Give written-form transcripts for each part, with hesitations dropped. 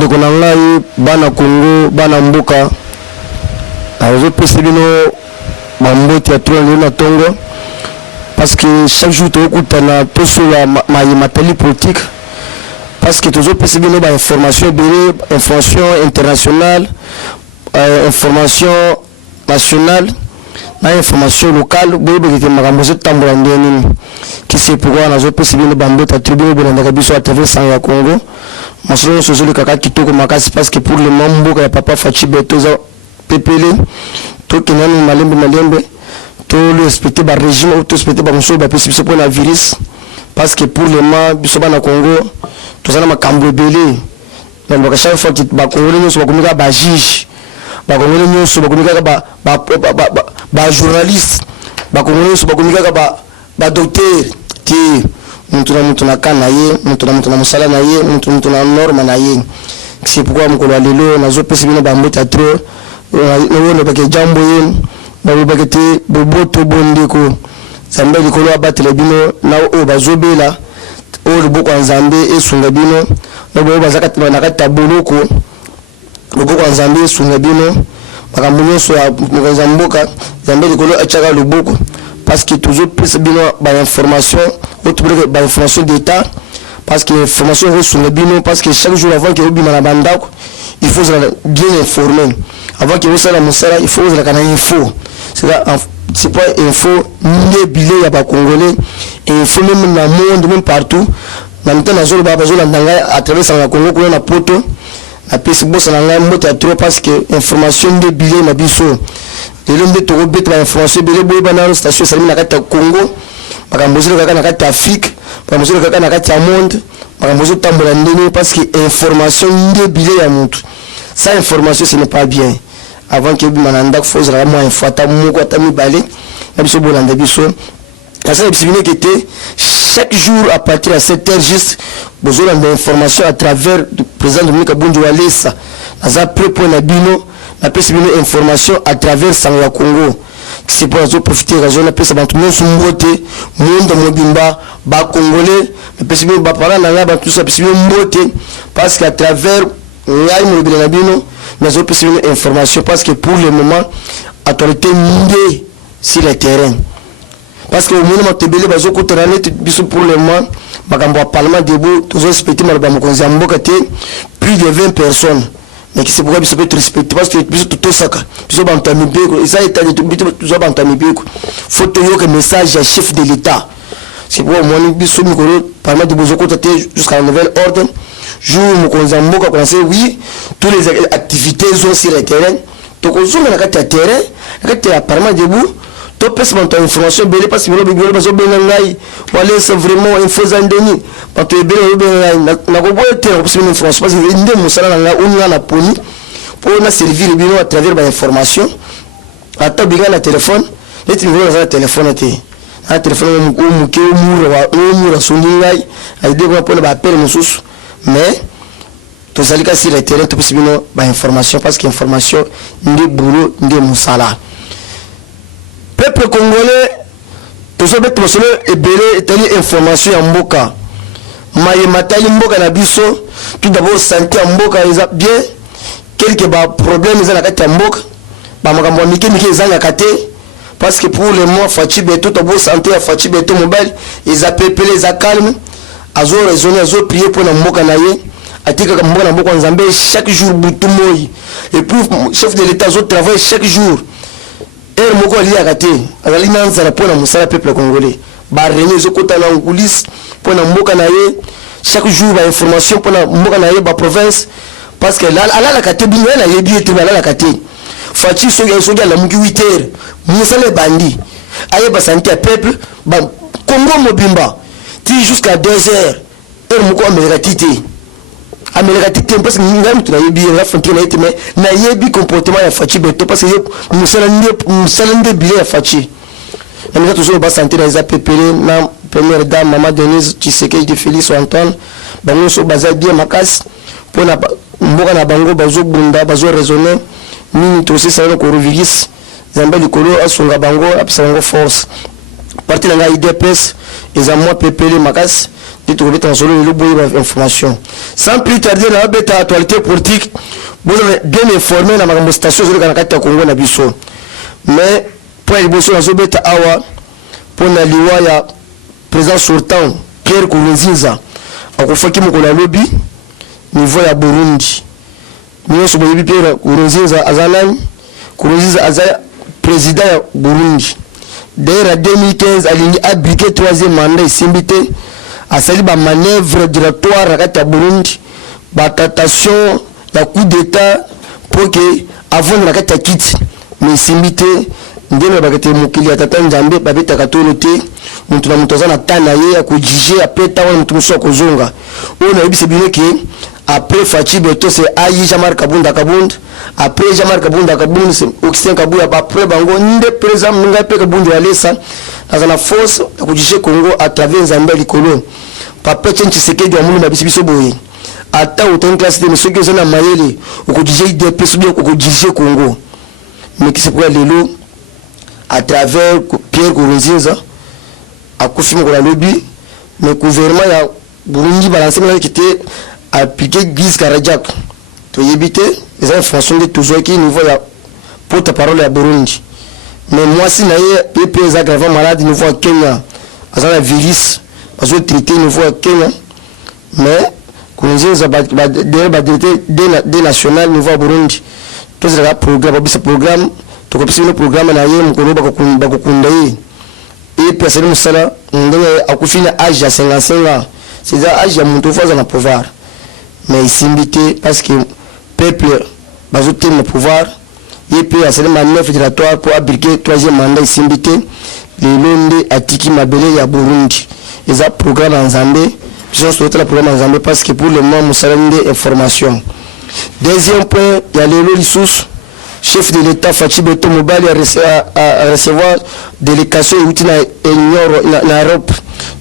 bandeko na ngai bana Congo bana mboka azopesa bino bambote ya trône na tongo parce que chaque jour tokutana tosola matali politique parce que tozopesa bino ba information belé information internationale information nationale na information locale boyebeke makambo zotambola ndeni kisi pourquoi nazopesa bino bambote ya tribune bolanda biso à travers sang ya Congo masolo sozoli kaka kitoko makasi parce que pour le mambo ya papa Fachi Betoza pepele to kenani malembe to le respecter ba régime ou to respecter ba mso ba pesi pour la virus parce que pour le moment biso bana Congo to sana makambo belé donc ba chaque fois que ba Congolais nyo so ba komika ba juge ba Congolais nyo so ba komika ba journaliste ba Congolais so ba komika ba docteur ti mutu na kana ye mutu na musala na ye mutu na norme na ye c'est pourquoi mukolo lelo nazo pesi bino ba mbota trop no ba ke jambo ye na ba ke te boboto bondeko zambe likolo abatele bino na o bazobela o liboko nzambe esunga bino no bo bazaka na kata boloko liboko nzambe esunga bino makambo nyonso ya mboka zambe likolo achaka liboko parce que toujours plus bien ba information autre ba information d'état parce que information reçue bino parce que chaque jour avant que obi na bandako il faut bien informer avant que vous ça la musala il faut la kana info c'est pas info ni bilé ya ba congolais info même dans le monde même partout na mtana na zolo ba bazolo ndanga à travers la Congo ko na poto na pesi bossa na ngai mbote trop parce que information de bilé na biso et l'homme de Togo bête la information belé boy banana station salimi na kata Congo bakambozela kaka na kata Afrique bakambozela kaka na kata monde bakambozela tambola ndeni parce que information de bilé ya mutu ça information ce n'est pas bien avant que bimananda faut vraiment infata moko atami balé na biso bolanda biso ça c'est bien que chaque jour à partir de 7h juste besoin d'information à travers le président Dominique Abundu Walesa za propos na bino na pesi bino information à travers sang ya Congo c'est pour nous profiter raison na pesa bantu nyonso mbote monde mobimba ba congolais na pesi bino ba parana na ba tout ça pesi bino mbote parce qu'à travers ngai mobile na bino na zo pesi bino information parce que pour le moment autorité ndé sur le terrain parce que au moment matebele bazo kotana net biso pour le moment bakambo parlement debout tous respecter malba mokonzi mboka te plus de 20 personnes mais qui c'est pourquoi biso peut respecter parce que biso tout ça biso bantami beko ça état de biso bantami beko faut tenir que message à chef de l'état c'est pourquoi moi biso mikolo parlement de bozo kotate jusqu'à un nouvel ordre jour mokonzi mboka commencer oui toutes les activités sont sur le terrain donc on zoom na kati terrain na kati parlement debout to pesa bantu information belé parce que bino bazo benga ngai wala c'est vraiment info zandeni bantu belé benga ngai na ko boye terre parce que information parce que ndé musala na on na poni pour na servir bino à travers ba information ata binga na téléphone net niveau na téléphone té na téléphone ko muke mura sondi ngai ay debo pour ba appel mususu mais to salika sur le terrain to pesa bino ba information parce que information ndé boulot ndé musala peuple congolais tous les personnes et belé telle information en mboka maye matali mboka na biso tout d'abord santé en mboka ils bien quelques problèmes ils na kati mboka ba makambo mike ezanga kate parce que pour le mois Fachi Beto tout d'abord santé à Fachi Beto mobile ils appellent les calme azo raisonner azo prier pour na mboka na ye atika ka mboka na mboka nzambe chaque jour butumoi et pour chef de l'état azo travaille chaque jour et moko ali akate azali nanza la pona musala peuple congolais ba réunion zokota na ngulisi pona mboka na ye chaque jour ba information pona mboka na ye ba province parce que là la kate binga na yebi ete ba la kate Fachi so la muki 8h musala bandi aye ba santé peuple ba Congo mobimba ti jusqu'à 2h et moko amela tité Amérique tité parce que ngam tu na yebi la frontière na mais na yebi comportement ya Fachi Beto parce que musalande bilé ya Fachi na misa toujours ba santé na za pepele na première dame maman Denise Tshisekedi de Félix Antoine bango so baza bien makas pona mboka na bango bazo bunda bazo raisonner ni to aussi ça ko revirus zamba likolo asonga bango apesa bango force parti na IDPS ezamwa pepele makas et tu remettras solo le bout d'information. Sans plus tarder, la bête actualité politique, vous avez bien informé dans ma station sur le Canada Congo na biso. Mais pour les bossos dans ce bête awa, pour la liwa ya président sortant Pierre Nkurunziza, à kufaki moko na lobby niveau ya Burundi. Nous sommes Pierre Nkurunziza azalani, Nkurunziza azaya président ya Burundi. D'ailleurs, en 2015, il a abriqué le troisième mandat. Il a sali ba manœuvre dilatoire à Burundi, ba tentation, la coup d'état pour que avant la carte quitte. Mais Simbité, ndenge bakete mokili atata nzambe babeta katolo te, mutu na mutu azana tana ye ya kujije apeta wana mutu muso kozonga. Ona yebise bine ke après Fachi Beto c'est Ayi Jamar Kabunda Kabund, après Jamar Kabunda Kabund c'est Oxten Kabuya, après Bango nde présent munga pe Kabunda alesa dans la force ya kujije Congo à travers Zambia likolo. Papa Tchenchi Sekedi wa mulu na bisibiso boye. Ata autant classe de monsieur que zana mayele au kujije IDP subia au kujije Congo. Mais qui se pourrait lelo à travers Pierre Nkurunziza a confirmé qu'on a lobby mais gouvernement ya Burundi balancé qui était appliqué Guise Karajak. Tu y éviter les informations de toujours qui niveau ya porte-parole à Burundi. Mais moi si naie PP est gravement malade niveau à Kenya, à la virus parce que traité niveau à Kenya. Mais Nkurunziza va traiter des national niveau à Burundi. Tout ça programme ce programme to kopisi le programme na yeye mkono bakukunda yi et personne musala ndenge akufina âge ya 55 ans. C'est ça âge ya muntu faza na pouvoir. Mais ici parce que peuple bazote le pouvoir et puis à cette manœuvre dilatoire pour abriquer troisième mandat ici les londe atiki mabele ya Burundi. Et ça programme en Zambie, je souhaite le programme en Zambie parce que pour le moment musala ndé information. Deuxième point, il y a les ressources. Chef de l'État Fachi Beto Mobali a recevoir délégation et l'Union Europe.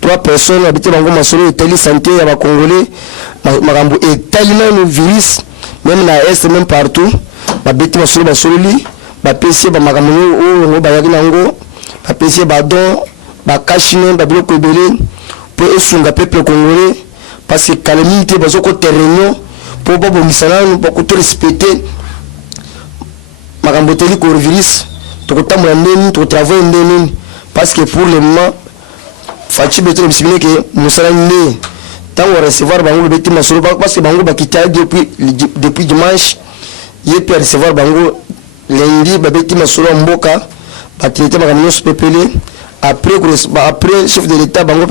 3 personnes habitées dans Masolo et telle santé à Congolais. Marambo et tellement virus, même na Est, même partout. Babeti Masolo Basololi, Bapesi Bamarambo ou Bayaginango, Bapesi Badon, Bakashine, Babiloko Ebele, pour esunga peuple congolais, parce que calamité, Bazoko terrain, pour Bobo Misalan, pour tout respecter. Maramboteli coronavirus, tu as travaillé ndeni parce que pour le moment, Fachi Beto me que nous serons nés. Tant on recevoir Bango Beti Masolo parce que Bango Bakita depuis dimanche, il peut recevoir Bango lundi, Beti Masolo Mboka, Batraité Maganos Pepele. Après chef de l'État, Bango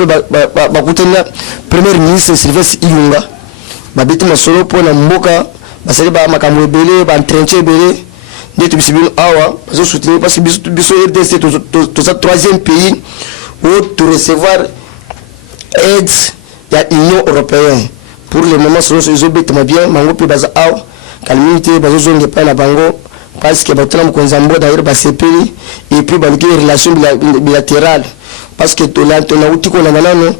Bakutena, premier ministre Sylvestre Ilunga, Beti Masolo pour la Mboka, Basali Makambo Bele, Bantrenche Bele. Nous avons soutenu parce que c'est le troisième pays où tu recevoir aide de l'Union européenne. Pour le moment, c'est ce que je bien. Mango peut baser à calmité, baser zone de paix à Bango parce que Batram Konzambo d'ailleurs basé pays et puis les relations bilatérales parce que tu l'as outil qu'on a maintenant,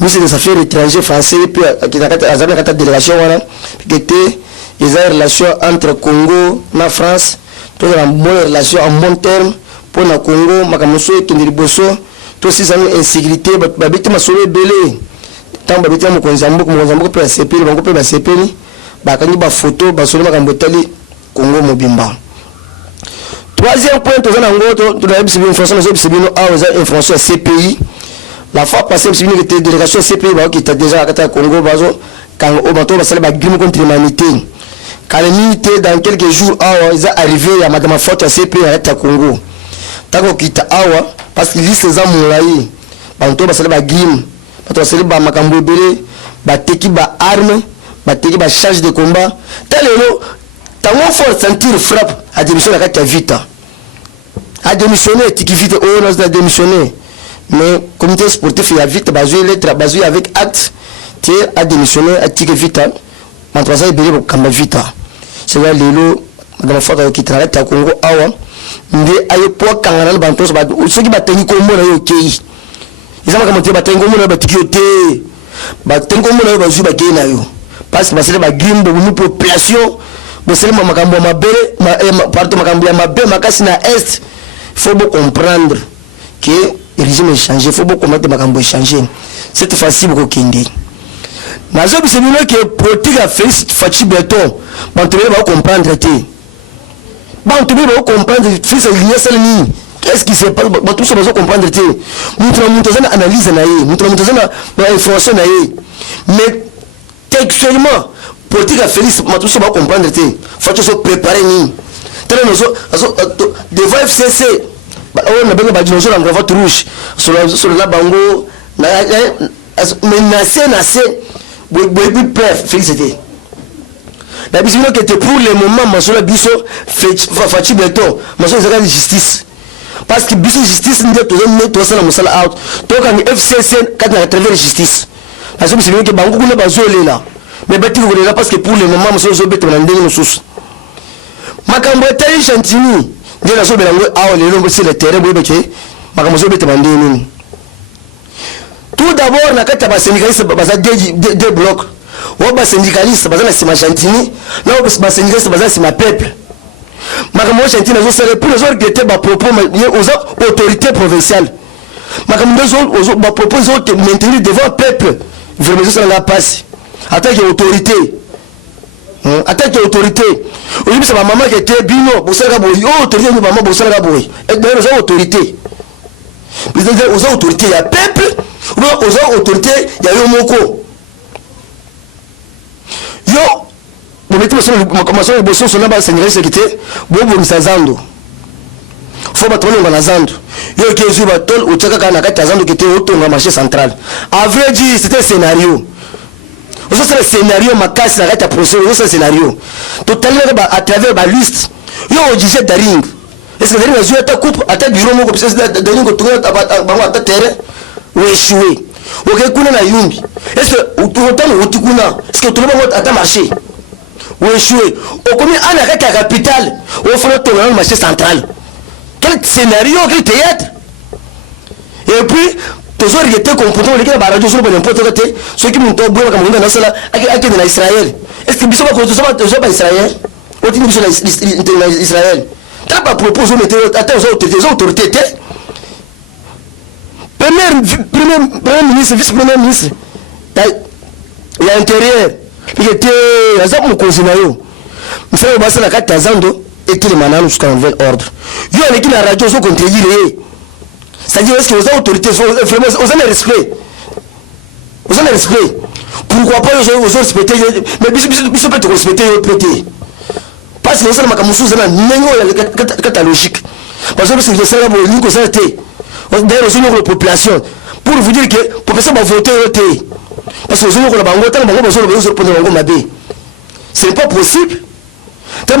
nous c'est des affaires étrangères français puis qui n'a pas délégation voilà qui était les relations entre Congo et la France. Tout la bonne relation en bon terme pour le Congo, Makamoso et Kendriboso, tout ces amis insécurité, Babiti Masolo Belé, tant Babiti Mokonzambo, Mokonzambo peut accepter, Bango peut accepter, Bakani ba photo, Basolo Makambotali, Congo Mobimba. Troisième point, tout ça, tu l'as dit, c'est une façon de information à CPI. La fois passée, c'est une délégation CPI qui était déjà à Congo, quand au bateau, va saluer Bagrim contre l'humanité. Calamité dans quelques jours, ils sont arrivés à Madame Forte à CP à Congo. Tant qu'on quitte Awa, parce qu'ils lisent les hommes là, Banto va saluer Bagrim, Banto va saluer Makambo Bele, Bateki ba arme, Bateki ba charge de combat. Tel est le tant qu'on faut sentir frappe à démissionner à ta vita. À démissionner, Tiki vite, on a démissionné. Mais comité sportif, il y a vite, basé lettre, basé avec acte, tu as démissionné à Tiki vita. Mantoisa est belé pour Kamba vita. C'est là l'élo dans la fois qui travaille à Congo awa ndé ayo po kangana bantos ba ceux qui batengi kombo na yo kei ils ont commenté batengi kombo na batikioté batengi kombo na yo bazu ba kei na yo parce que basele ba grimbo mu population bosele makambo mabele partout makambo ya mabe makasi na est faut beaucoup comprendre que le régime est changé faut beaucoup mettre makambo changer cette fois-ci beaucoup kindi nazo bisebino que politique a Félix Fachi Beton bantu ba comprendre te bantu ba comprendre Félix lié salini qu'est-ce qui se passe bantu so ba comprendre te mutu zana analyse na ye mutu zana information na ye mais textuellement politique a Félix bantu so ba comprendre te Fachi so préparer ni tellement nozo devant FCC on a besoin de dinosaures en gravate rouge sur la bango menacé félicité la bisino qui était pour le moment masola biso Fachi Beton masola zaka justice parce que biso justice ndio to sala musala out to kan FCC quand na travers justice parce que bisino que bango kuna bazolela mais bati ko là parce que pour le moment masola zo beto na ndenge mosusu makambo etali chantini ndio na so belango awo lelo sur le terrain boye beke makambo zo beto na ndenge. Tout d'abord, na kata ba syndicaliste baza deux blocs. Wa ba syndicaliste baza na sima Chantini, na ba syndicaliste baza na sima peuple. Makambo Chantini zo sere pour les autres ba propos aux autorités provinciales. Makambo zo ba propos aux maintenir devant peuple. Vraiment ça la passe. Attaque autorité. Attaque autorité. Oyibi sa maman qui était bino, bosala boy, autorité ni maman bosala boy. Et d'ailleurs aux autorités. Aux autorités il y a peuple. Aux autorités, il y a eu moko. Yo, vous mettez le bosson sur la base de la sécurité, vous vous mettez à Zando. Faut pas tourner dans la Zando. Yo, qui est sur le tol, ou tchaka kanaka, Zando qui était autour dans le marché central. À vrai dire, c'était un scénario. Vous savez, c'est le scénario, ma casse, la règle à procès, c'est un scénario. Totalement à travers la liste. Yo, on disait Daring. Est-ce que Daring a joué à ta coupe, à ta bureau, mon c'est Daring qui tourne à ta terre? Ou échoué. Ok, kuna na yumbi. Est-ce que autant otikuna, est-ce que tout le monde a marché? Ou échoué. Au combien en arrête la capitale, au fond de le marché central. Quel scénario, quel théâtre? Et puis, tous les gens qui ont comporté les radio sur n'importe côté, ceux qui m'ont dit bon comme on dans cela, à Israël. Est-ce que bisous pas Israël? On dit bisous Israël. T'as pas proposé mettre aux autorités. Premier ministre, vice-premier ministre, il y a intérieur, il était à Zap Moukosinayo. Il fait passer la carte à Zando et qu'il est maintenant jusqu'à un nouvel ordre. Il y a une la radio sont contre lui. C'est-à-dire est-ce que aux autorités, vraiment, aux avez respect. Vous avez respect. Pourquoi pas aux autres respecter? Mais bisous peut te respecter et prêter. Parce que vous savez, ma camusou, c'est la catalogique. Parce que c'est le salaire pour nous que ça a été. D'ailleurs, aussi la population pour vous dire que la population va voter. Parce que vous avez la ce n'est pas possible. C'est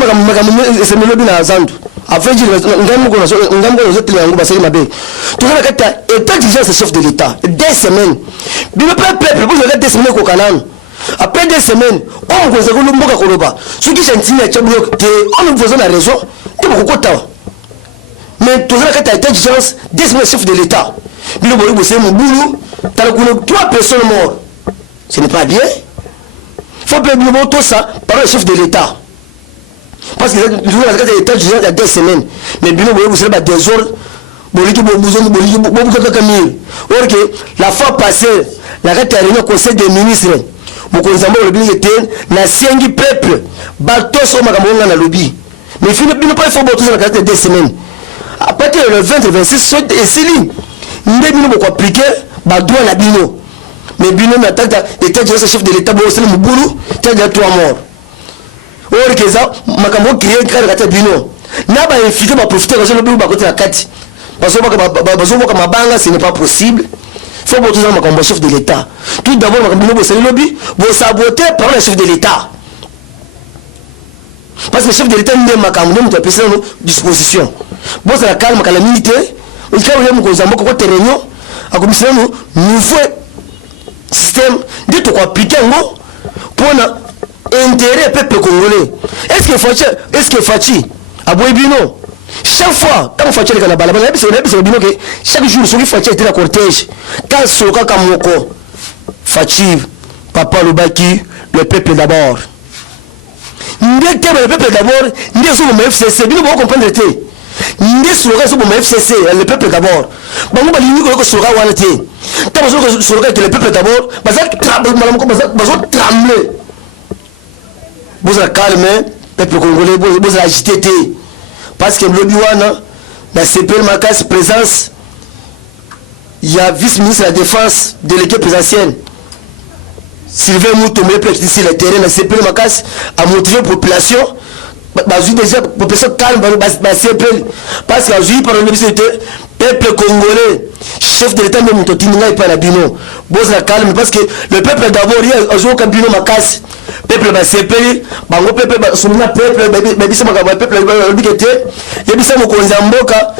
chef de l'État. 2 semaines. Après 2 semaines, on vous a ce qui on vous a la raison. Mais tout ça, quand tu as 2 semaines chef de l'État. Bilo boy bossé mon boulot, tu as 3 personnes mortes. Ce n'est pas bien. Il faut bien tout ça par le chef de l'État. Parce que l'État il y a 2 semaines. Mais bilo boy bossé ba désordre, la fois passée, la réunion conseil des ministres. Mokonzamba le bien était na siengi peuple, batos au makambo na lobby. Mais finalement pas il faut botter ça dans 2 semaines. Après le 20 et 26 et Céline, nous devons appliquer droit à Bino. Mais Bino n'attaque l'état de chef de l'État, c'est le boulot, tu as 3 morts. Or que ça, Makambo créé un Bino. N'a pas invité à profiter de le boulot à côté de la carte. Parce que Mabanga, ce n'est pas possible. Il faut botter Makambo chef de l'État. Tout d'abord, Makambo, c'est le lobby, vous sabotez par le chef de l'État. Parce que le chef de l'État n'est pas à disposition. Bon, c'est la calme, la militaire. Il y a une réunion. À commission, nouveau système de tout appliquer pour intérêt peuple congolais. Est-ce que Fachi a Boébino chaque fois, quand Fachi est à la balle, chaque jour, celui Fachi était à la cortège. Quand Soka Kamoko, Fachi, Papa Lubaki, le peuple d'abord. Le peuple d'abord, nous sommes FCC, nous devons comprendre. Nous sommes FCC, le peuple d'abord. Nous sommes FCC, tant que sur le peuple d'abord trembler vous êtes calme peuple congolais vous êtes agité parce que le biwana la CPL Makas présence il y a vice-ministre de la défense délégué présidentiel Sylvain Moutoumé ici le terrain la CPL Makas a motivé la population déjà population calme CPL parce que aujourd'hui par le peuple congolais chef de l'état de Moutotinga et pas la bino vous êtes calme parce que le peuple d'abord il y a aujourd'hui bino Makas peuple ba CPL bango peuple ba sumina peuple babisa makaba peuple bikete yebisa mokonzi mboka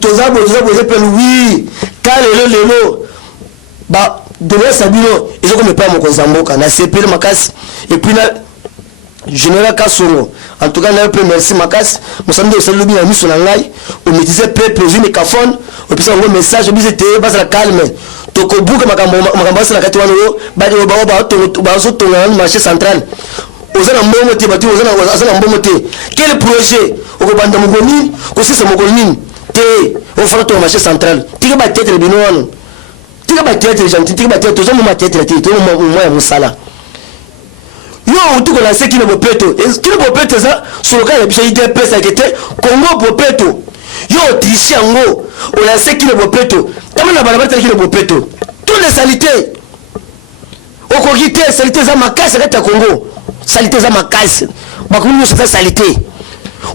tozabo peuple oui kale lelo ba de sabino ils ont pas mokonzi mboka na CPL Makasi et puis na général Kasoro en tout cas na peu merci Makasi musande salubi na miso na ngai au métier peuple une kafone au pisa un message bisete basa calme tokobuka makambo na kati wana yo badi ba so tonga na marché central ozana mbongo te bati ozana mbongo te quel projet okobanda mugoni ko sisa mugoni te o fara to marché central tika ba tête bino wana tika ba tête gentil tika ba tête tozo mo tête te to mo ya musala yo utuko la seki na bopeto kile bopeto za soloka ya biso ide pesa kete Congo bopeto yo trichi yango o la seki na bopeto tamana balabata kile bopeto toutes les saletés okogite salité za makasi kata Congo salité za makasi bakulu so salité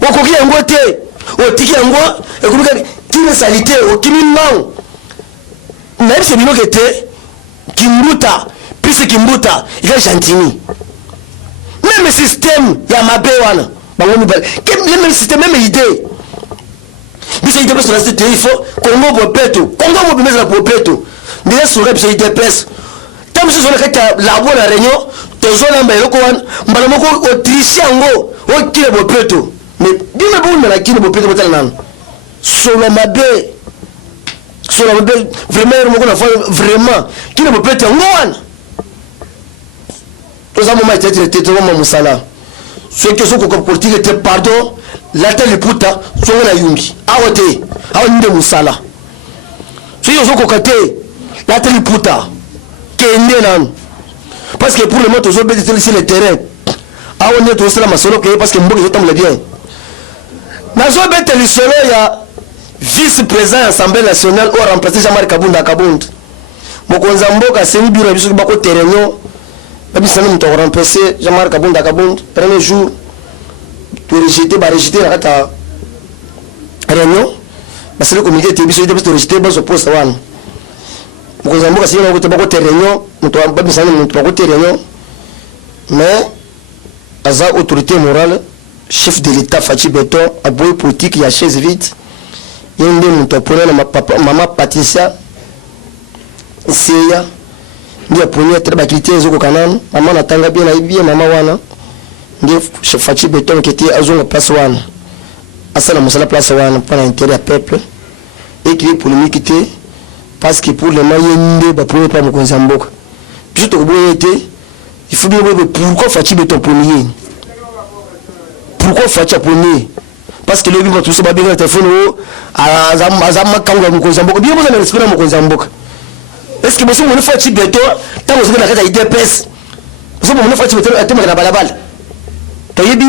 okoki yango te otiki yango ekomika kile salité okimi mbao na bise bino kete kimbuta pise kimbuta ika chantini même système ya mabe wana bango mibale même système même idée biso idée parce que il faut Congo bopeto bimeza bopeto déjà sur biso idée pesa tam so na kata labo na réunion tozola mbele ko wana mbala moko Autrichien ngo o kile bopeto mais bime bon na kile bopeto botala nana sur la mabe vraiment moko na vraiment kile bopeto ngo wana toza moma tete to moma musala ceux qui sont comme politique était pardon la telle puta so na yungi awote awonde musala ceux qui sont kokate la telle puta kende nan parce que pour le moment toujours bété sur le terrain awonde to sala masolo que parce que mboka yotamla bien nazo bété le solo ya vice-président assemblée nationale au remplacer Jean-Marc Kabunda mokonza mboka seni biro biso bako terrain babisa nous t'ont remplacé Jean-Marc Kabunda premier jour tu rejeté la kata réunion parce que le comité était biso de rejeter bas au poste wan mokonza mboka seni ngo tebako réunion nous t'ont babisa nous tebako réunion mais aza autorité morale chef de l'état Fachi Beton aboy politique ya chaise vide yende nous t'ont na papa maman Patricia Seya ndia poni très bakité ezoko kanana mama natanga bien na ibie mama wana ndia Fachi Beton qui était azonga place wana asala musala place wana pour l'intérêt du peuple et qui polémique était parce que pour le moyen ba premier pas mokonza mboka juste ko boye était il faut bien pourquoi Fachi Beton ponier pourquoi Fachi ponier parce que le bi tout ça ba bien téléphone azama kanga mokonza mboka bien boza na respect mokonza mboka. Est-ce que monsieur mon Fachi Beton tant vous avez la idée pèse monsieur mon Fachi Beton a témoin na balabala to yebi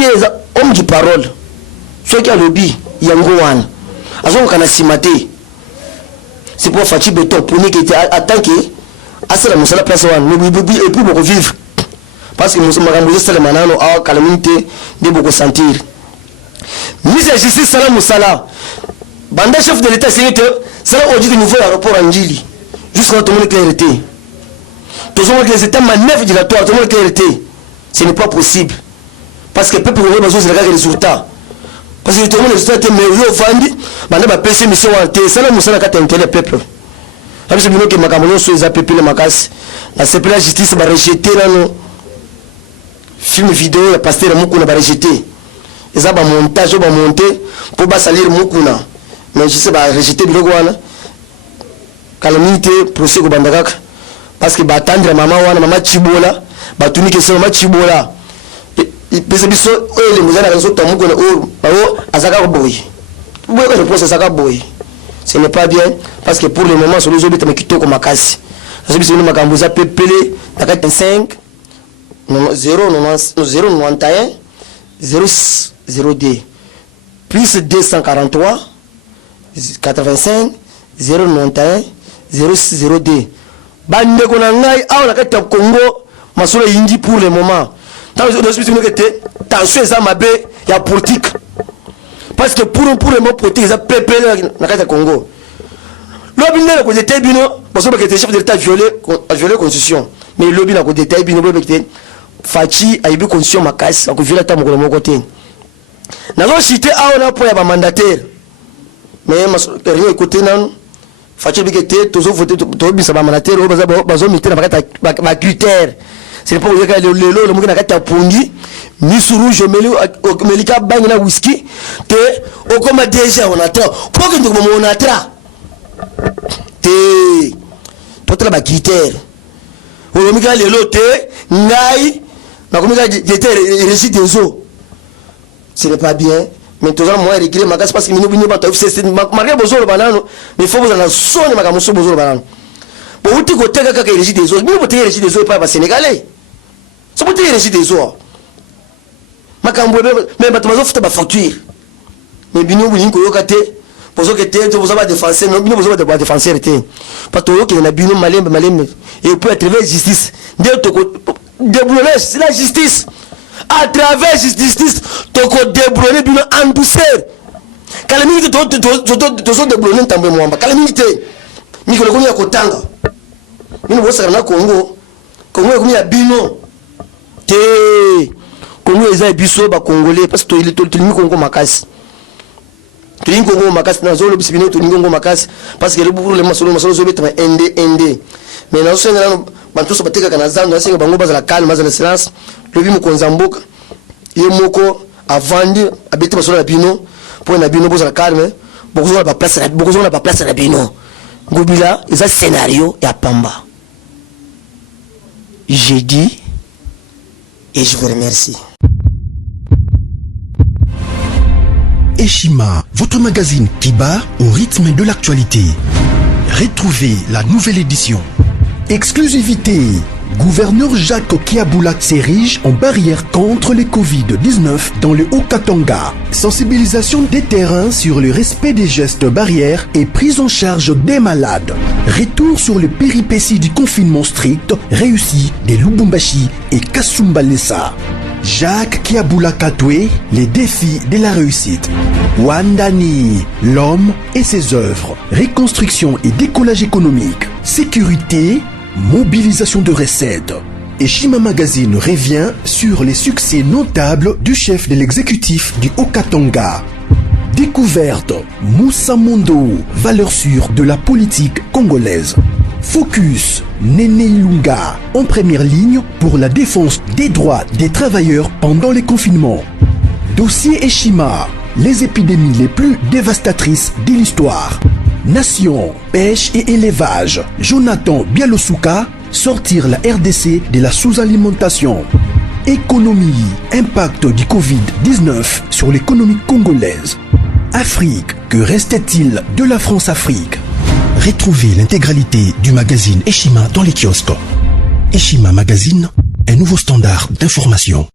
homme du parole ceux qui a lobby yango wana azonga kana simate c'est pour Fachi Beton pour ni qui était attaqué à cela musala place wana mais et puis beaucoup vivre parce que monsieur makambo sala manano a calamité de beaucoup sentir mise à justice sala musala banda chef de l'état c'est ça au niveau de l'aéroport Anjili jusqu'à tout le monde clarté. Tout le monde les états manœuvres dilatoires, tout le monde clarté. Ce n'est pas possible. Parce que le peuple a besoin de regarder les résultats. Parce que tout le monde les résultats étaient meilleurs, vendus, maintenant va passer mission en terre. Ça là, nous sommes le peuple. Parce que nous que Macamono soit les APP le Macas, la CPL la justice va rejeter là nos films vidéo, la pasteur Moukouna va rejeter. Ils ont un montage, va monter pour pas salir Moukouna. Mais je sais pas rejeter le Gouana. Calamité procès ko bandaka parce que batandre mama wana mama Chibola batunike so mama Chibola pese biso ele muzana kaso tamuko na o azaka ko boy ko procès azaka boy Ce n'est pas bien parce que pour le moment, sur les obéis, qui toquent ma casse. Je suis venu à Gamboza Pépélé, dans 45 091 0D plus 243 85 091 0D. Bande Konangai, ah, on a fait Congo, ma soeur Indi pour le moment. Dans le hospice, tension, ça m'a bé, il y a politique. Parce que pour le moment, politique, ils ont Pépélé dans le Congo. L'objet de la côté bino, parce que le chef de l'État a violé la constitution. Mais l'objet de la côté bino, Fachi a eu une constitution ma casse, a violé la mon côté. Nous avons cité à on a pour un mandataire. Mais rien écouté non. Fachi a été toujours voté, toujours bien ça mandataire, bazo mité na critère. C'est pas que le monde na pongi, ni sur rouge, melika bang na whisky, te au comme déjà on attend. Pourquoi que nous on attend? Te toi la critère. On mika le lote, ngai, na comme j'étais récit des eaux. Ce n'est pas bien. Mais toujours moi récréer ma casse parce que nous pas c'est marqué besoin le banano mais il faut vous en sonner ma camuso besoin le banano bon vous dites que t'as qu'à récit des eaux nous peut récit des eaux pas sénégalais c'est pour récit des eaux ma cambo mais ba tomazo futa ba facture mais bino bini ko yokate pozo que t'es vous avez défenseur non bino vous avez de défenseur té parce que que na bino malembe et peut être justice débrouiller c'est la justice. À travers justice, tu peux débrouiller en douceur. Calamité, tu peux débrouiller en moi. Calamité, mais que le Congo est Kotanga. Mais nous sommes au Congo. Congo est comme Bino. Congo est un biso Congolais parce que tu es Congo Makas. Tu es Congo Makas, tu es Congo Makas parce que le bourreau, les maçons, ND. Mais nous sommes bantu so bateka kana zandu asenga bango bazala calme bazala silence lobi mukonzambuka ye moko avandi abeti basola na bino pour na bino bozala calme beaucoup na ba place na bino ngobila eza scénario ya pamba. J'ai dit et je vous remercie. Eshima, votre magazine qui bat au rythme de l'actualité. Retrouvez la nouvelle édition. Exclusivité. Gouverneur Jacques Kiaboula s'érige en barrière contre le Covid-19 dans le Haut-Katanga. Sensibilisation des terrains sur le respect des gestes barrières et prise en charge des malades. Retour sur les péripéties du confinement strict réussi de Lubumbashi et Kasumbalesa. Jacques Kiaboula Katwe, les défis de la réussite. Wandani, l'homme et ses œuvres. Reconstruction et décollage économique. Sécurité, mobilisation de recettes. Eshima Magazine revient sur les succès notables du chef de l'exécutif du Haut-Katanga. Découverte, Moussa Mondo, valeur sûre de la politique congolaise. Focus, Néné Ilunga, en première ligne pour la défense des droits des travailleurs pendant les confinements. Dossier Eshima, les épidémies les plus dévastatrices de l'histoire. Nation, pêche et élevage. Jonathan Bialosuka, sortir la RDC de la sous-alimentation. Économie, impact du Covid-19 sur l'économie congolaise. Afrique, que restait-il de la France-Afrique? Retrouvez l'intégralité du magazine Eshima dans les kiosques. Eshima Magazine, un nouveau standard d'information.